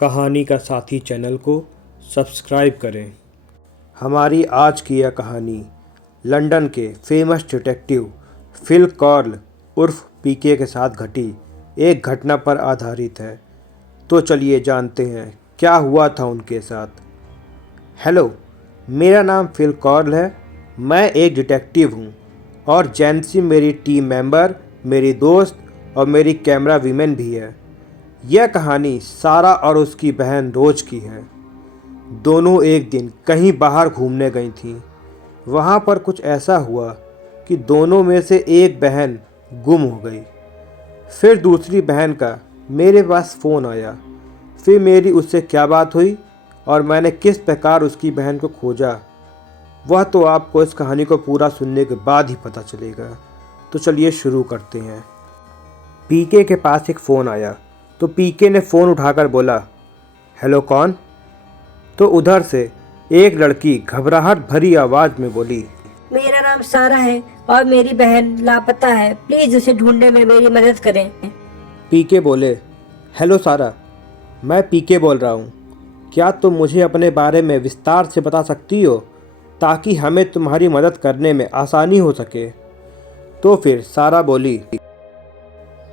कहानी का साथी चैनल को सब्सक्राइब करें। हमारी आज की यह कहानी लंदन के फेमस डिटेक्टिव फिल कॉर्ल उर्फ पीके के साथ घटी एक घटना पर आधारित है। तो चलिए जानते हैं क्या हुआ था उनके साथ। हेलो, मेरा नाम फिल कॉर्ल है। मैं एक डिटेक्टिव हूँ और जैंसी मेरी टीम मेंबर, मेरी दोस्त और मेरी कैमरा वीमेन भी है। यह कहानी सारा और उसकी बहन रोज की है। दोनों एक दिन कहीं बाहर घूमने गई थीं। वहाँ पर कुछ ऐसा हुआ कि दोनों में से एक बहन गुम हो गई। फिर दूसरी बहन का मेरे पास फ़ोन आया। फिर मेरी उससे क्या बात हुई और मैंने किस प्रकार उसकी बहन को खोजा, वह तो आपको इस कहानी को पूरा सुनने के बाद ही पता चलेगा। तो चलिए शुरू करते हैं। पीके के पास एक फ़ोन आया तो पीके ने फ़ोन उठाकर बोला, हेलो कौन? तो उधर से एक लड़की घबराहट भरी आवाज़ में बोली, मेरा नाम सारा है और मेरी बहन लापता है। प्लीज उसे ढूंढने में मेरी मदद करें। पीके बोले, हेलो सारा, मैं पीके बोल रहा हूँ। क्या तुम मुझे अपने बारे में विस्तार से बता सकती हो ताकि हमें तुम्हारी मदद करने में आसानी हो सके? तो फिर सारा बोली,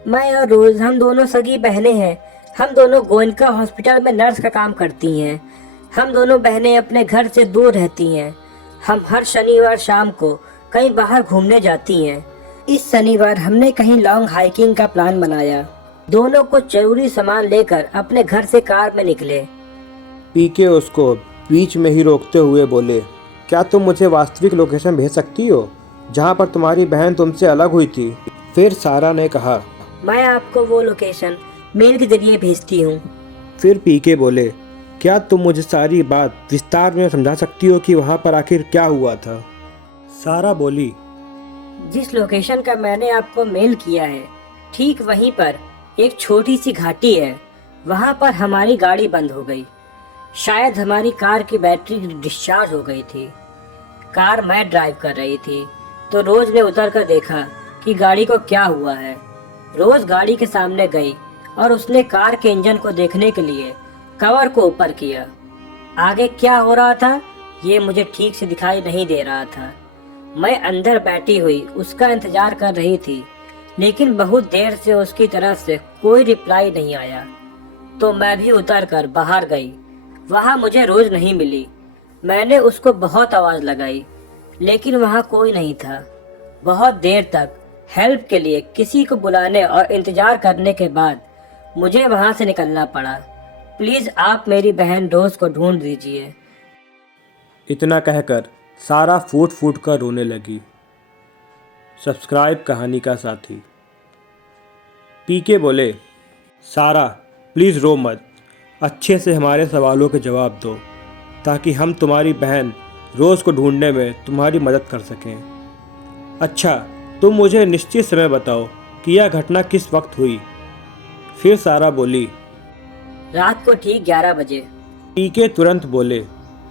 मैं और रोज हम दोनों सगी बहनें हैं। हम दोनों गोयनका हॉस्पिटल में नर्स का काम करती हैं। हम दोनों बहनें अपने घर से दूर रहती हैं। हम हर शनिवार शाम को कहीं बाहर घूमने जाती हैं। इस शनिवार हमने कहीं लॉन्ग हाइकिंग का प्लान बनाया। दोनों को जरूरी सामान लेकर अपने घर से कार में निकले। पीके उसको बीच में ही रोकते हुए बोले, क्या तुम मुझे वास्तविक लोकेशन भेज सकती हो जहाँ पर तुम्हारी बहन तुमसे अलग हुई थी? फिर सारा ने कहा, मैं आपको वो लोकेशन मेल के जरिए भेजती हूँ। फिर पीके बोले, क्या तुम मुझे सारी बात विस्तार में समझा सकती हो कि वहाँ पर आखिर क्या हुआ था? सारा बोली, जिस लोकेशन का मैंने आपको मेल किया है ठीक वहीं पर एक छोटी सी घाटी है। वहाँ पर हमारी गाड़ी बंद हो गई। शायद हमारी कार की बैटरी डिस्चार्ज हो गई थी। कार मैं ड्राइव कर रही थी तो रोज ने उतर कर देखा कि गाड़ी को क्या हुआ है। रोज गाड़ी के सामने गई और उसने कार के इंजन को देखने के लिए कवर को ऊपर किया। आगे क्या हो रहा था ये मुझे ठीक से दिखाई नहीं दे रहा था। मैं अंदर बैठी हुई उसका इंतजार कर रही थी, लेकिन बहुत देर से उसकी तरफ से कोई रिप्लाई नहीं आया। तो मैं भी उतर कर बाहर गई। वहाँ मुझे रोज नहीं मिली। मैंने उसको बहुत आवाज़ लगाई लेकिन वहाँ कोई नहीं था। बहुत देर तक हेल्प के लिए किसी को बुलाने और इंतजार करने के बाद मुझे वहाँ से निकलना पड़ा। प्लीज़ आप मेरी बहन रोज को ढूंढ दीजिए। इतना कहकर सारा फूट फूट कर रोने लगी। सब्सक्राइब कहानी का साथी। पीके बोले, सारा प्लीज़ रो मत, अच्छे से हमारे सवालों के जवाब दो ताकि हम तुम्हारी बहन रोज़ को ढूंढने में तुम्हारी मदद कर सकें। अच्छा, तुम मुझे निश्चित समय बताओ कि यह घटना किस वक्त हुई? फिर सारा बोली, रात को ठीक 11 बजे। पीके तुरंत बोले,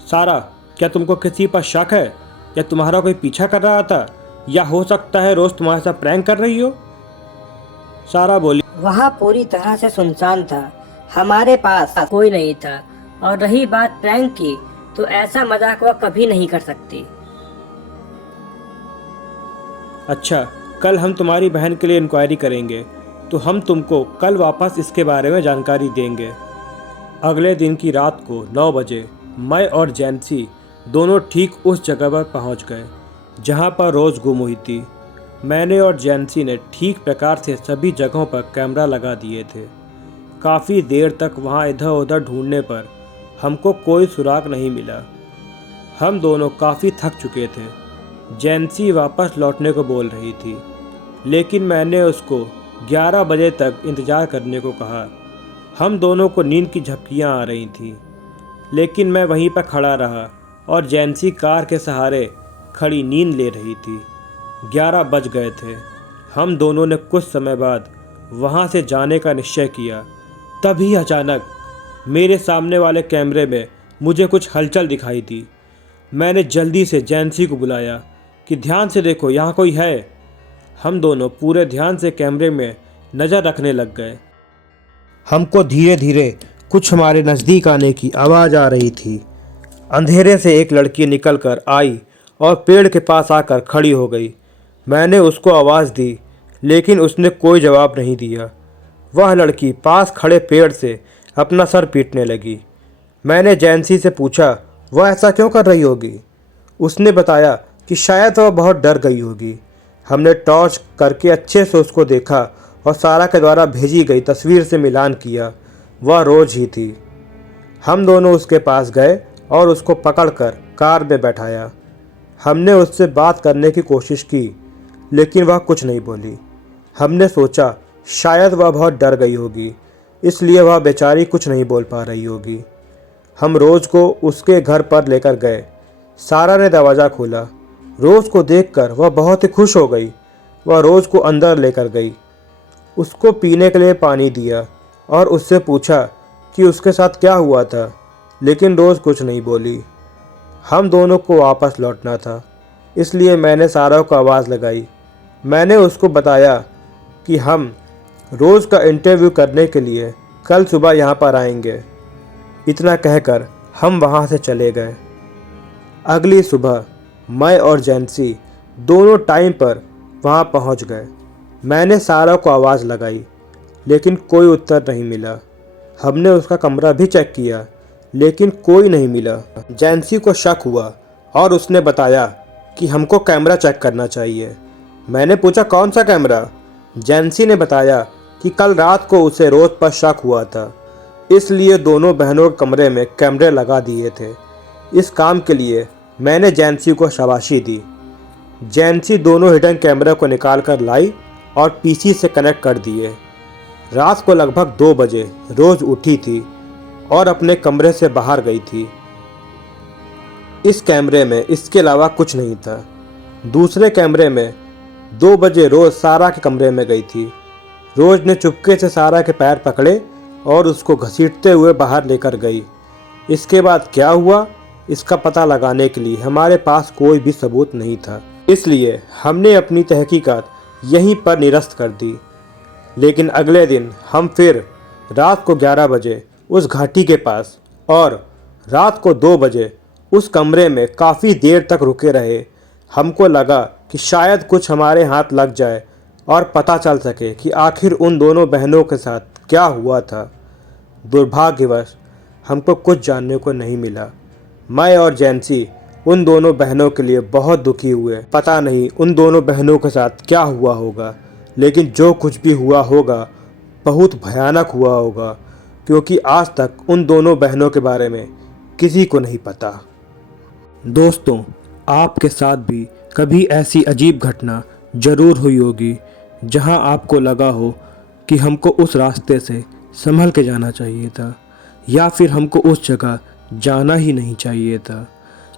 सारा क्या तुमको किसी पर शक है या तुम्हारा कोई पीछा कर रहा था या हो सकता है रोज़ तुम्हारे साथ प्रैंक कर रही हो? सारा बोली, वहाँ पूरी तरह से सुनसान था। हमारे पास कोई नहीं था। और रही बात प्रैंक की तो ऐसा मजाक वह कभी नहीं कर सकती। अच्छा, कल हम तुम्हारी बहन के लिए इंक्वायरी करेंगे तो हम तुमको कल वापस इसके बारे में जानकारी देंगे। अगले दिन की रात को 9 बजे मैं और जैंसी दोनों ठीक उस जगह पर पहुंच गए जहां पर रोज़ गुम हुई थी। मैंने और जैंसी ने ठीक प्रकार से सभी जगहों पर कैमरा लगा दिए थे। काफ़ी देर तक वहां इधर उधर ढूंढने पर हमको कोई सुराग नहीं मिला। हम दोनों काफ़ी थक चुके थे। जैंसी वापस लौटने को बोल रही थी, लेकिन मैंने उसको 11 बजे तक इंतज़ार करने को कहा। हम दोनों को नींद की झपकियां आ रही थीं, लेकिन मैं वहीं पर खड़ा रहा और जैंसी कार के सहारे खड़ी नींद ले रही थी। 11 बज गए थे। हम दोनों ने कुछ समय बाद वहाँ से जाने का निश्चय किया। तभी अचानक मेरे सामने वाले कैमरे में मुझे कुछ हलचल दिखाई दी। मैंने जल्दी से जैंसी को बुलाया कि ध्यान से देखो, यहाँ कोई है। हम दोनों पूरे ध्यान से कैमरे में नज़र रखने लग गए। हमको धीरे धीरे कुछ हमारे नज़दीक आने की आवाज़ आ रही थी। अंधेरे से एक लड़की निकलकर आई और पेड़ के पास आकर खड़ी हो गई। मैंने उसको आवाज़ दी, लेकिन उसने कोई जवाब नहीं दिया। वह लड़की पास खड़े पेड़ से अपना सर पीटने लगी। मैंने जैंसी से पूछा, वह ऐसा क्यों कर रही होगी? उसने बताया कि शायद वह बहुत डर गई होगी। हमने टॉर्च करके अच्छे से उसको देखा और सारा के द्वारा भेजी गई तस्वीर से मिलान किया। वह रोज़ ही थी। हम दोनों उसके पास गए और उसको पकड़कर कार में बैठाया। हमने उससे बात करने की कोशिश की, लेकिन वह कुछ नहीं बोली। हमने सोचा शायद वह बहुत डर गई होगी, इसलिए वह बेचारी कुछ नहीं बोल पा रही होगी। हम रोज़ को उसके घर पर लेकर गए। सारा ने दरवाज़ा खोला। रोज़ को देखकर वह बहुत ही खुश हो गई। वह रोज़ को अंदर लेकर गई, उसको पीने के लिए पानी दिया और उससे पूछा कि उसके साथ क्या हुआ था, लेकिन रोज़ कुछ नहीं बोली। हम दोनों को वापस लौटना था, इसलिए मैंने सारा को आवाज़ लगाई। मैंने उसको बताया कि हम रोज़ का इंटरव्यू करने के लिए कल सुबह यहाँ पर आएंगे। इतना कहकर हम वहाँ से चले गए। अगली सुबह मैं और जैंसी दोनों टाइम पर वहाँ पहुँच गए। मैंने सारा को आवाज़ लगाई, लेकिन कोई उत्तर नहीं मिला। हमने उसका कमरा भी चेक किया, लेकिन कोई नहीं मिला। जैंसी को शक हुआ और उसने बताया कि हमको कैमरा चेक करना चाहिए। मैंने पूछा, कौन सा कैमरा? जैंसी ने बताया कि कल रात को उसे रोज़ पर शक हुआ था, इसलिए दोनों बहनों के कमरे में कैमरे लगा दिए थे। इस काम के लिए मैंने जैंसी को शाबाशी दी। जैंसी दोनों हिडन कैमरे को निकाल कर लाई और पीसी से कनेक्ट कर दिए। रात को लगभग 2 बजे रोज़ उठी थी और अपने कमरे से बाहर गई थी। इस कैमरे में इसके अलावा कुछ नहीं था। दूसरे कैमरे में 2 बजे रोज़ सारा के कमरे में गई थी। रोज़ ने चुपके से सारा के पैर पकड़े और उसको घसीटते हुए बाहर लेकर गई। इसके बाद क्या हुआ, इसका पता लगाने के लिए हमारे पास कोई भी सबूत नहीं था, इसलिए हमने अपनी तहकीकात यहीं पर निरस्त कर दी। लेकिन अगले दिन हम फिर रात को 11 बजे उस घाटी के पास और रात को 2 बजे उस कमरे में काफ़ी देर तक रुके रहे। हमको लगा कि शायद कुछ हमारे हाथ लग जाए और पता चल सके कि आखिर उन दोनों बहनों के साथ क्या हुआ था। दुर्भाग्यवश हमको कुछ जानने को नहीं मिला। मैं और जैंसी उन दोनों बहनों के लिए बहुत दुखी हुए। पता नहीं उन दोनों बहनों के साथ क्या हुआ होगा, लेकिन जो कुछ भी हुआ होगा बहुत भयानक हुआ होगा, क्योंकि आज तक उन दोनों बहनों के बारे में किसी को नहीं पता। दोस्तों, आपके साथ भी कभी ऐसी अजीब घटना ज़रूर हुई होगी जहां आपको लगा हो कि हमको उस रास्ते से संभल के जाना चाहिए था, या फिर हमको उस जगह जाना ही नहीं चाहिए था।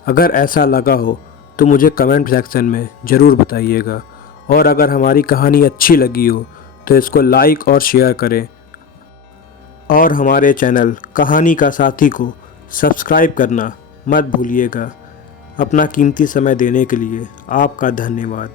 अगर ऐसा लगा हो तो मुझे कमेंट सेक्शन में ज़रूर बताइएगा, और अगर हमारी कहानी अच्छी लगी हो तो इसको लाइक और शेयर करें, और हमारे चैनल कहानी का साथी को सब्सक्राइब करना मत भूलिएगा। अपना कीमती समय देने के लिए आपका धन्यवाद।